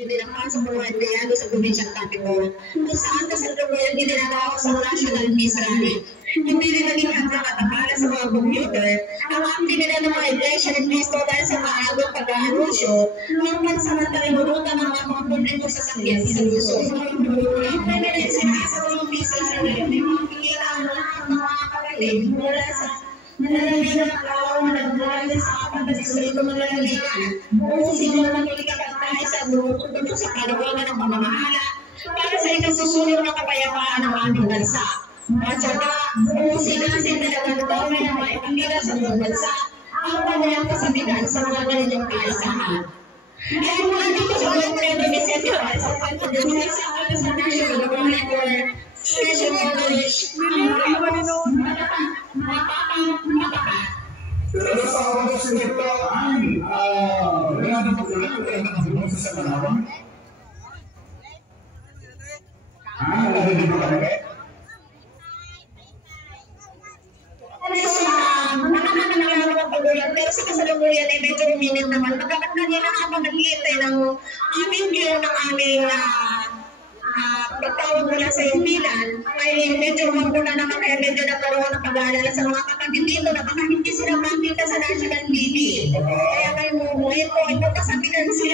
Pinapasok mo ang kayado sa probinsyang Capital, kung saan kasalukuyan ginagawa sa National Peace Rally. Hindi rin naging hanggang sa mga computer ang aktibidad ng mga Iglesia ni Cristo dahil sa maagong pag-aanunsyo ng pansamantalang burutan ng mga publiko sa sakyan sa Luzon. Ang presidensya sa mga Peace Rally ay makikita ang lahat ng mga kapatid mula sa nalalagigan ng kawawa na nagbuhay sa apat na distrito ng nalalagigan. Kung sino na magkikapatay sa grupo tungkol sa kalawagan ng pamamahala para sa ikasusunod na kapayapaan ng aming bansa. At saka, kung sinasin na nagagawin ng mga ipamila sa buong bansa ang kanyang kasabihan sa mga ganitong kaisahan. Dahil mula dito sa Presidente Vicente sa pagkakasya sa National Government for Special Knowledge ang pero sa mga sinito ang Renato Pagkulat at nakasibong sa Panawan. Nagagawin ba kami? Pero sa kasalukuyan ay medyo uminit naman. Pagkakat kanina habang naghihintay ng aming view ng aming pagtawag mula sa Impilan, ay medyo magmula naman kaya medyo nagkaroon ng pag-aalala sa mga kapatid dito na baka hindi sila makita sa National TV.